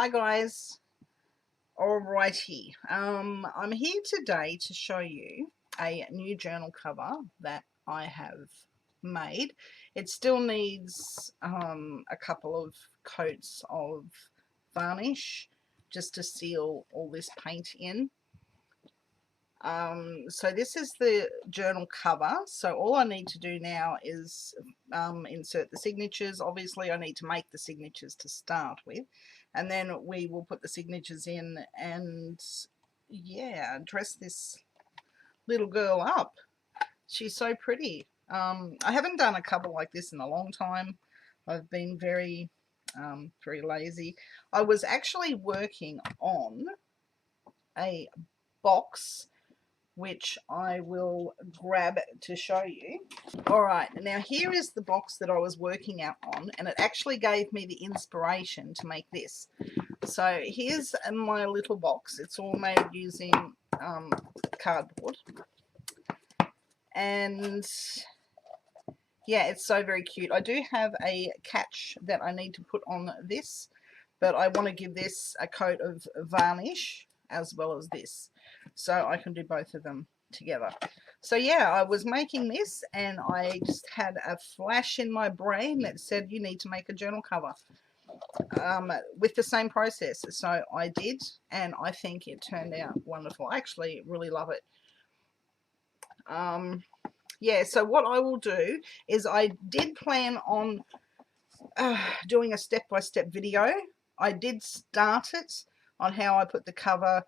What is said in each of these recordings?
Hi guys. Alrighty. I'm here today to show you a new journal cover that I have made. It still needs a couple of coats of varnish just to seal all this paint in. So this is the journal cover. So all I need to do now is insert the signatures. Obviously I need to make the signatures to start with, and then we will put the signatures in and yeah, dress this little girl up. She's so pretty. I haven't done a cover like this in a long time. I've been very lazy. I was actually working on a box which I will grab to show you. Alright, now here is the box that I was working out on, and it actually gave me the inspiration to make this. So here's my little box. It's all made using cardboard, and yeah, it's so very cute. I do have a catch that I need to put on this, but I want to give this a coat of varnish as well as this, so I can do both of them together. So yeah, I was making this and I just had a flash in my brain that said you need to make a journal cover with the same process. So I did, and I think it turned out wonderful. I actually really love it. Yeah, so what I will do is I did plan on doing a step-by-step video. I did start it on how I put the cover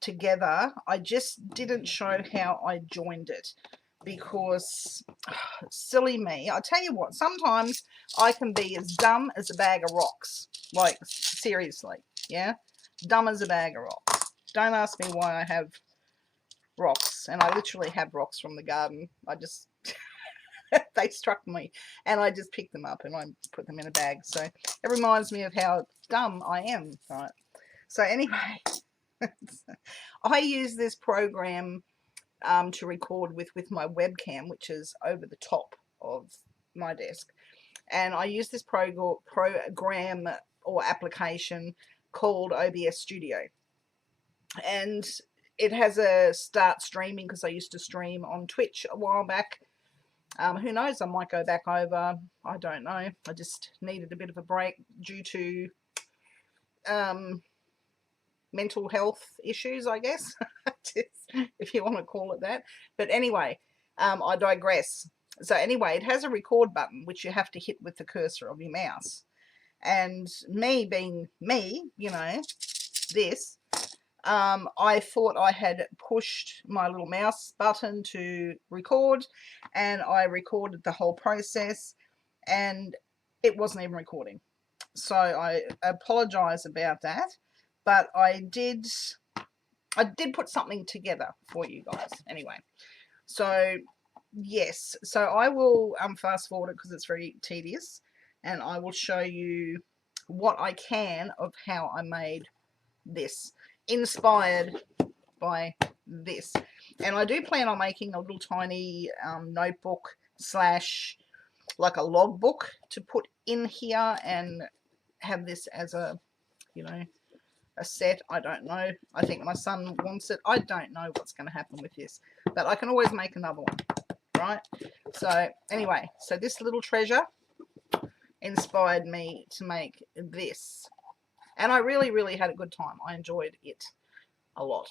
together. I just didn't show how I joined it because silly me. I tell you what, sometimes I can be as dumb as a bag of rocks. Like, seriously, yeah? Dumb as a bag of rocks. Don't ask me why I have rocks, and I literally have rocks from the garden. I just they struck me and I just picked them up and I put them in a bag. So it reminds me of how dumb I am, right? So anyway, I use this program to record with my webcam, which is over the top of my desk, and I use this program or application called OBS Studio, and it has a start streaming because I used to stream on Twitch a while back. Who knows, I might go back over. I don't know. I just needed a bit of a break due to mental health issues, I guess, if you want to call it that. But anyway, I digress. So anyway, it has a record button which you have to hit with the cursor of your mouse. And me being me, you know, this, I thought I had pushed my little mouse button to record, and I recorded the whole process, and it wasn't even recording. So I apologize about that, but I did put something together for you guys anyway. So yes, so I will fast forward it because it's very tedious, and I will show you what I can of how I made this, inspired by this. And I do plan on making a little tiny notebook slash like a logbook to put in here and have this as a, you know, a set. I don't know. I think my son wants it. I don't know what's going to happen with this, but I can always make another one, right? So anyway, so this little treasure inspired me to make this, and I really had a good time. I enjoyed it a lot.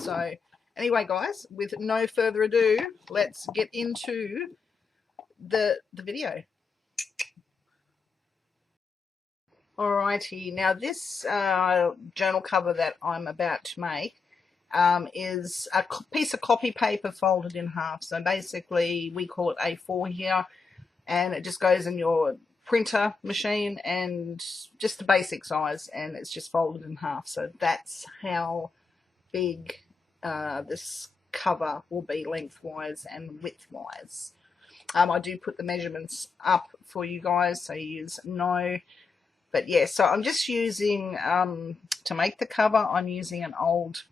So anyway, guys, with no further ado, let's get into the video. Alrighty, now this journal cover that I'm about to make is a piece of copy paper folded in half. So basically we call it A4 here, and it just goes in your printer machine, and just the basic size, and it's just folded in half. So that's how big this cover will be lengthwise and widthwise. I do put the measurements up for you guys so you know. But yeah, so I'm just using, to make the cover, I'm using an old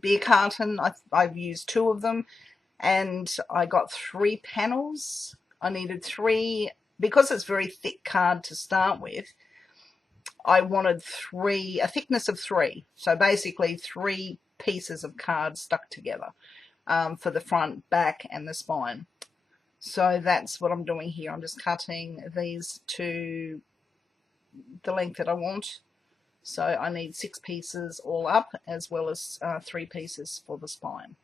beer carton. I've used 2 of them, and I got 3 panels. I needed 3, because it's very thick card to start with. I wanted a thickness of 3. So basically 3 pieces of card stuck together for the front, back, and the spine. So that's what I'm doing here. I'm just cutting these to the length that I want. So I need 6 pieces all up, as well as 3 pieces for the spine.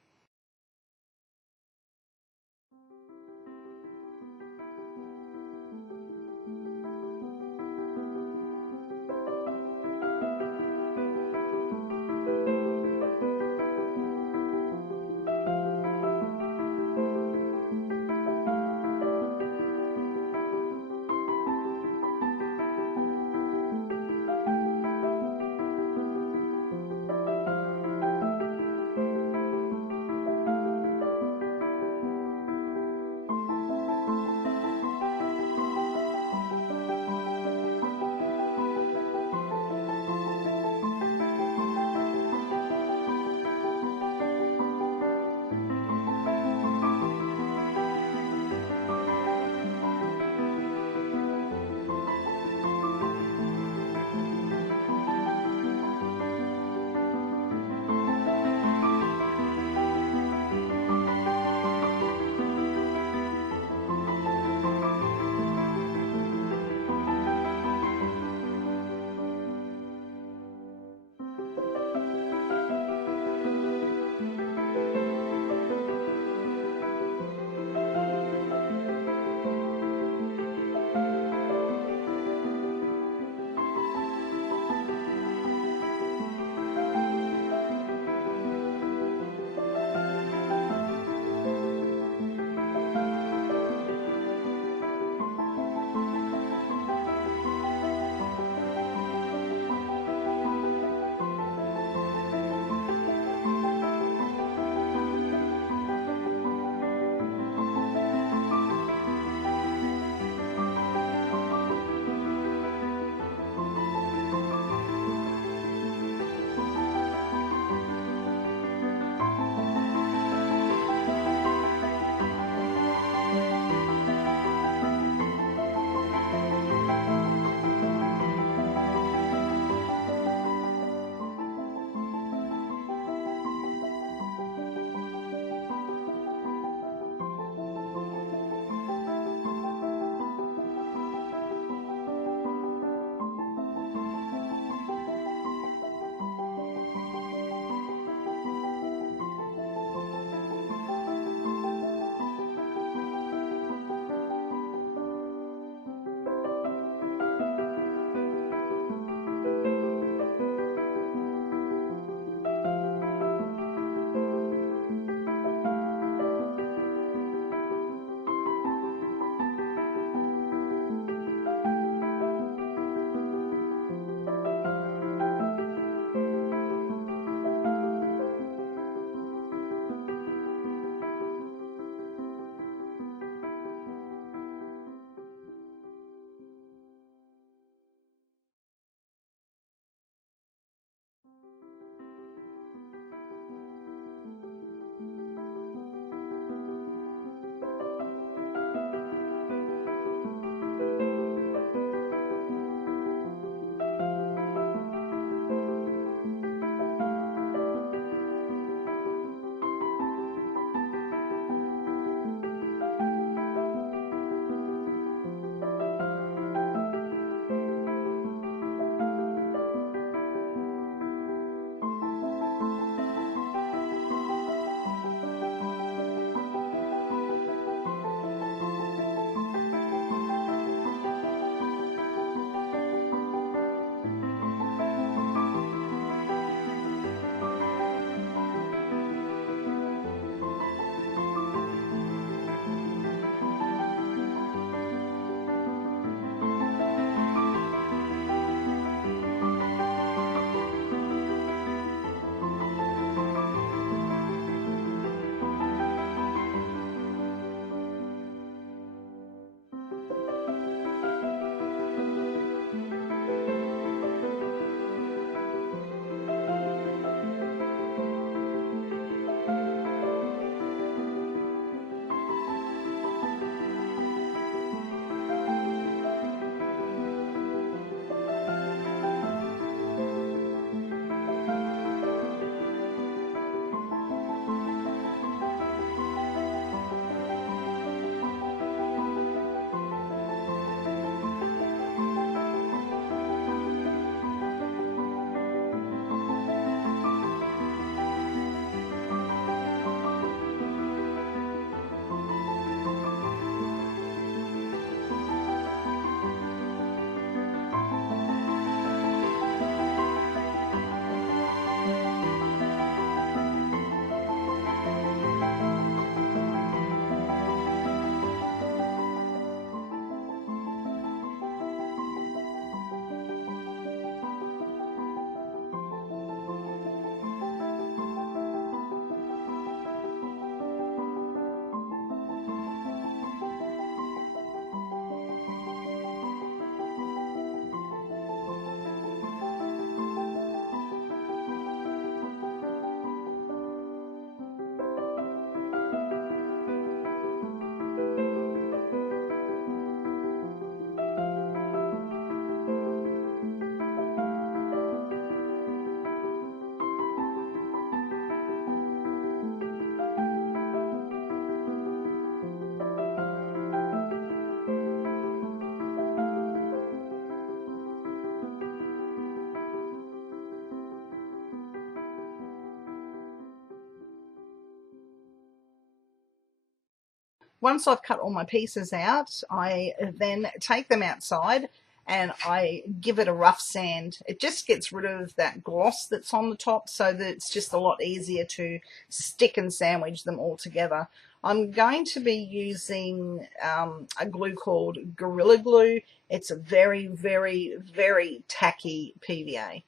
once I've cut all my pieces out, I then take them outside and I give it a rough sand. It just gets rid of that gloss that's on the top, so that it's just a lot easier to stick and sandwich them all together. I'm going to be using a glue called Gorilla Glue. It's a very, very, very tacky PVA.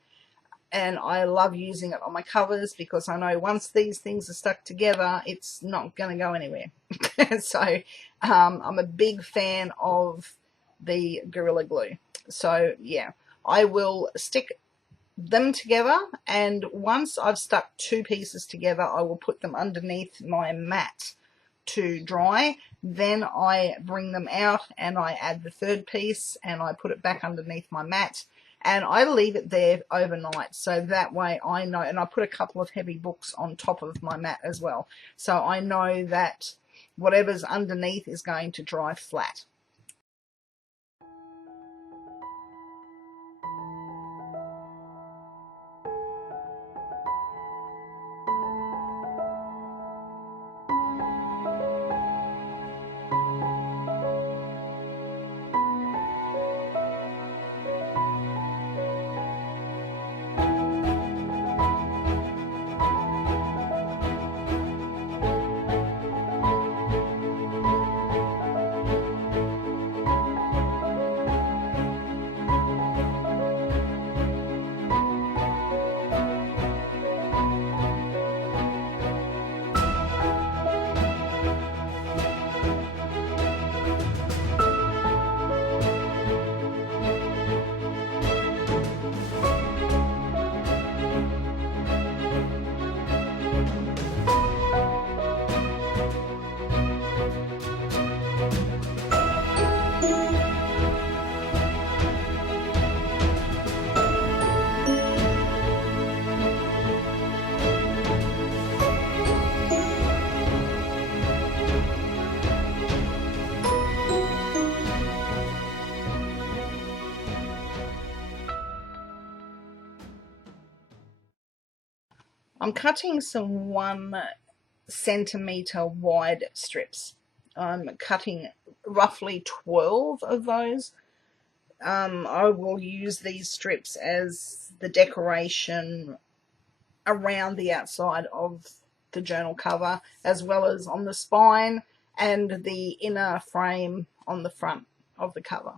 And I love using it on my covers because I know once these things are stuck together, it's not going to go anywhere. So I'm a big fan of the Gorilla Glue. So yeah, I will stick them together, and once I've stuck two pieces together, I will put them underneath my mat to dry. Then I bring them out and I add the third piece and I put it back underneath my mat, and I leave it there overnight, so that way I know, and I put a couple of heavy books on top of my mat as well, so I know that whatever's underneath is going to dry flat. I'm cutting some 1 centimetre wide strips. I'm cutting roughly 12 of those. I will use these strips as the decoration around the outside of the journal cover, as well as on the spine and the inner frame on the front of the cover.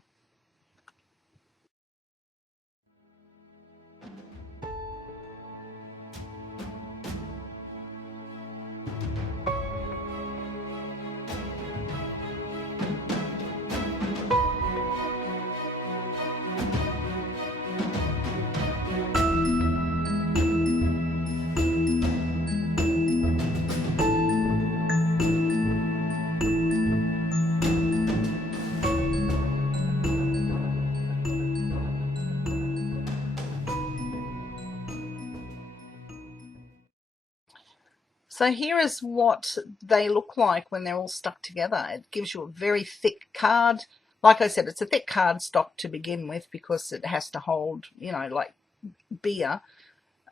So here is what they look like when they're all stuck together. It gives you a very thick card. Like I said, it's a thick card stock to begin with because it has to hold, you know, like beer.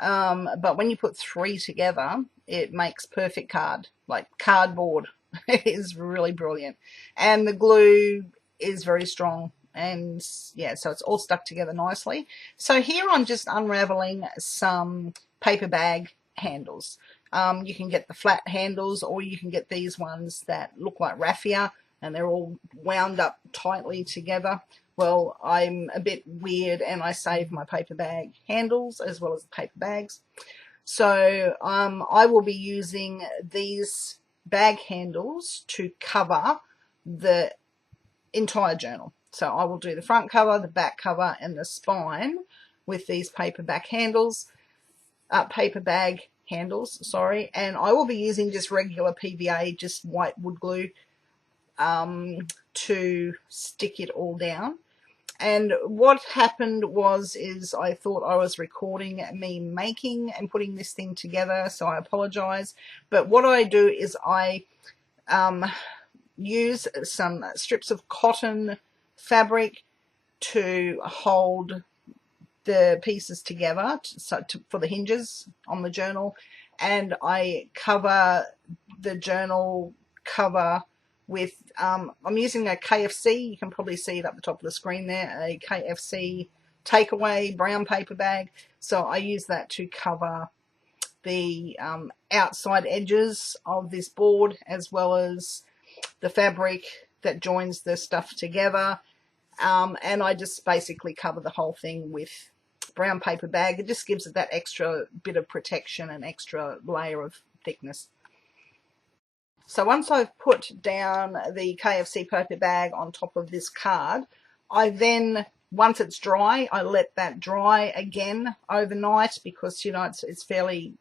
But when you put 3 together, it makes perfect card, like cardboard. It is really brilliant. And the glue is very strong. And yeah, so it's all stuck together nicely. So here I'm just unraveling some paper bag handles. You can get the flat handles, or you can get these ones that look like raffia and they're all wound up tightly together. Well, I'm a bit weird and I save my paper bag handles as well as the paper bags. So I will be using these bag handles to cover the entire journal. So I will do the front cover, the back cover and the spine with these paper bag handles, and I will be using just regular PVA, just white wood glue, to stick it all down. And what happened is I thought I was recording me making and putting this thing together, so I apologize. But what I do is I use some strips of cotton fabric to hold the pieces together for the hinges on the journal, and I cover the journal cover with, I'm using a KFC, you can probably see it up the top of the screen there, a KFC takeaway brown paper bag. So I use that to cover the outside edges of this board, as well as the fabric that joins the stuff together. And I just basically cover the whole thing with brown paper bag. It just gives it that extra bit of protection and extra layer of thickness. So once I've put down the KFC paper bag on top of this card, I then, once it's dry, I let that dry again overnight, because, you know, it's fairly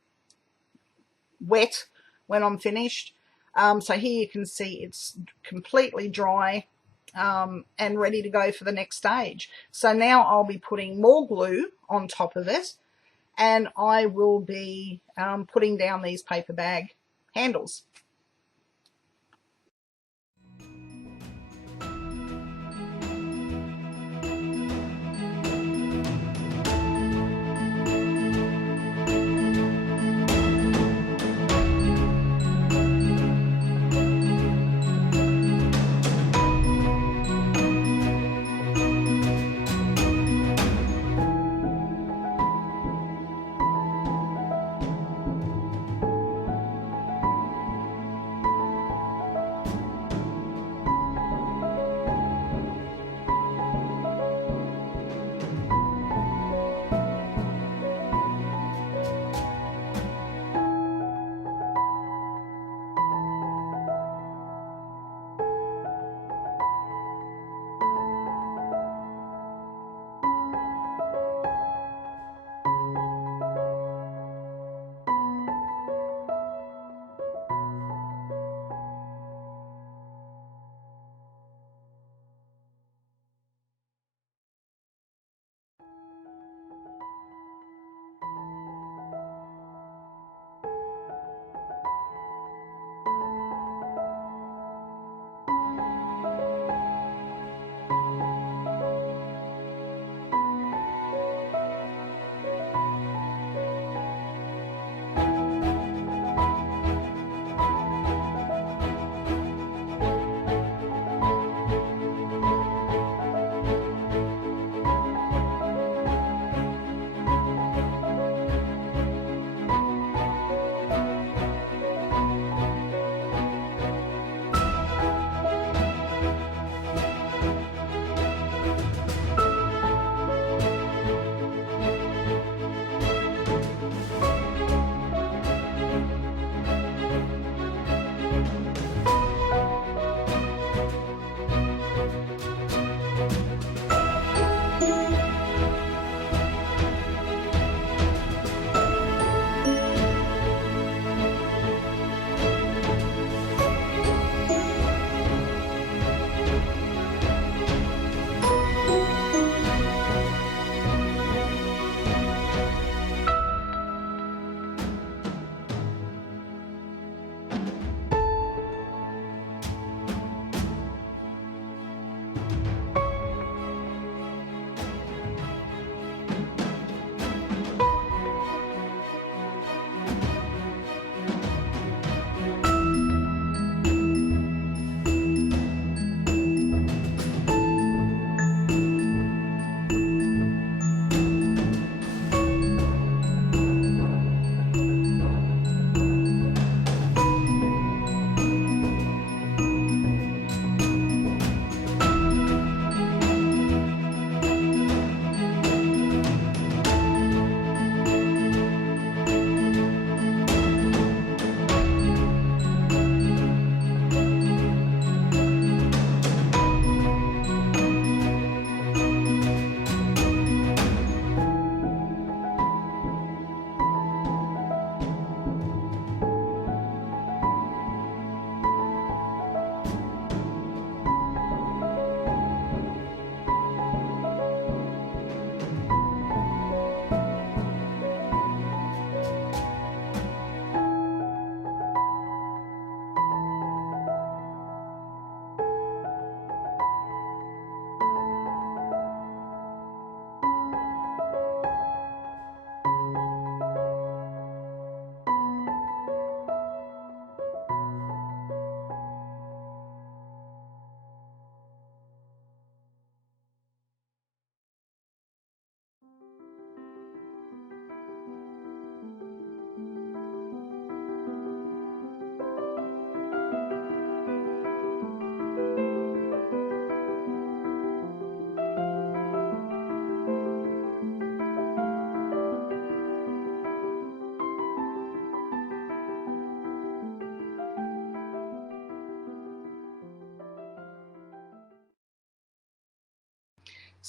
wet when I'm finished. So here you can see it's completely dry and ready to go for the next stage. So now I'll be putting more glue on top of it, and I will be putting down these paper bag handles.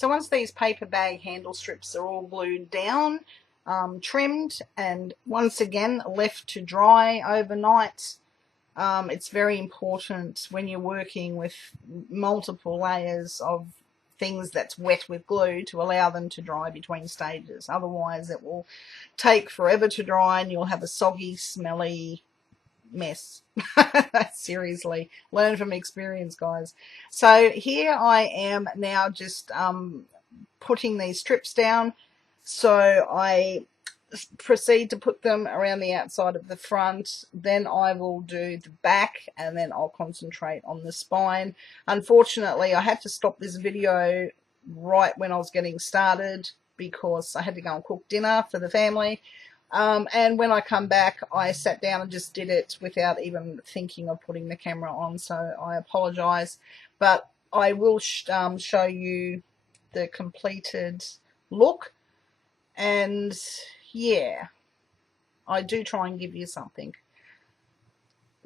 So once these paper bag handle strips are all glued down, trimmed, and once again left to dry overnight, it's very important when you're working with multiple layers of things that's wet with glue to allow them to dry between stages. Otherwise it will take forever to dry and you'll have a soggy, smelly mess. Seriously, learn from experience, guys. So here I am now just putting these strips down. So I proceed to put them around the outside of the front, then I will do the back, and then I'll concentrate on the spine. Unfortunately, I had to stop this video right when I was getting started because I had to go and cook dinner for the family. And when I come back, I sat down and just did it without even thinking of putting the camera on, so I apologize. But I will show you the completed look. And yeah, I do try and give you something.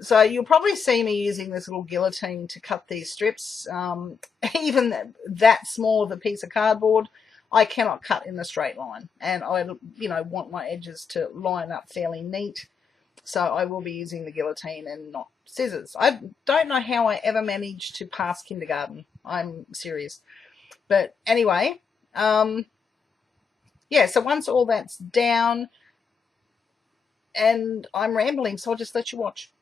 So you'll probably see me using this little guillotine to cut these strips. Even that small of a piece of cardboard, I cannot cut in a straight line, and I, want my edges to line up fairly neat. So I will be using the guillotine and not scissors. I don't know how I ever managed to pass kindergarten. I'm serious. But anyway, yeah, so once all that's down, and I'm rambling, so I'll just let you watch.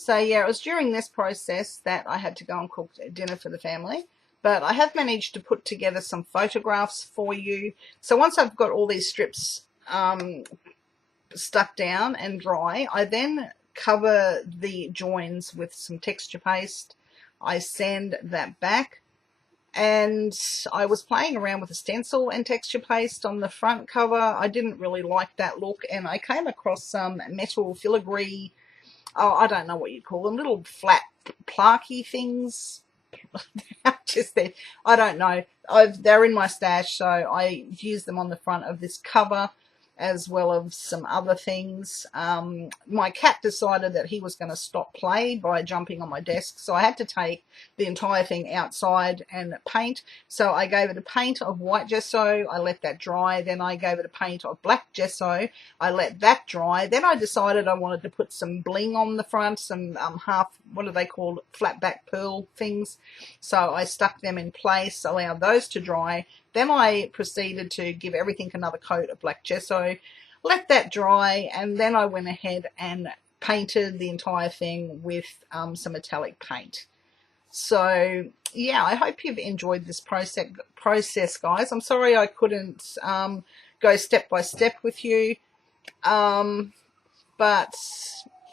So yeah, it was during this process that I had to go and cook dinner for the family. But I have managed to put together some photographs for you. So once I've got all these strips stuck down and dry, I then cover the joins with some texture paste. I sand that back. And I was playing around with a stencil and texture paste on the front cover. I didn't really like that look, and I came across some metal filigree, I don't know what you call them, little flat plaquey things. Just there, I don't know. they're in my stash, so I use them on the front of this cover as well as some other things. My cat decided that he was going to stop play by jumping on my desk, so I had to take the entire thing outside and paint. So I gave it a paint of white gesso, I let that dry, then I gave it a paint of black gesso, I let that dry, then I decided I wanted to put some bling on the front, some what are they called, flat back pearl things, so I stuck them in place, allowed those to dry. Then I proceeded to give everything another coat of black gesso, let that dry, and then I went ahead and painted the entire thing with some metallic paint. So yeah, I hope you've enjoyed this process, guys. I'm sorry I couldn't go step by step with you, but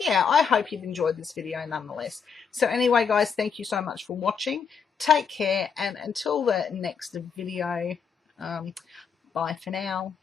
yeah, I hope you've enjoyed this video nonetheless. So anyway, guys, thank you so much for watching. Take care, and until the next video, bye for now.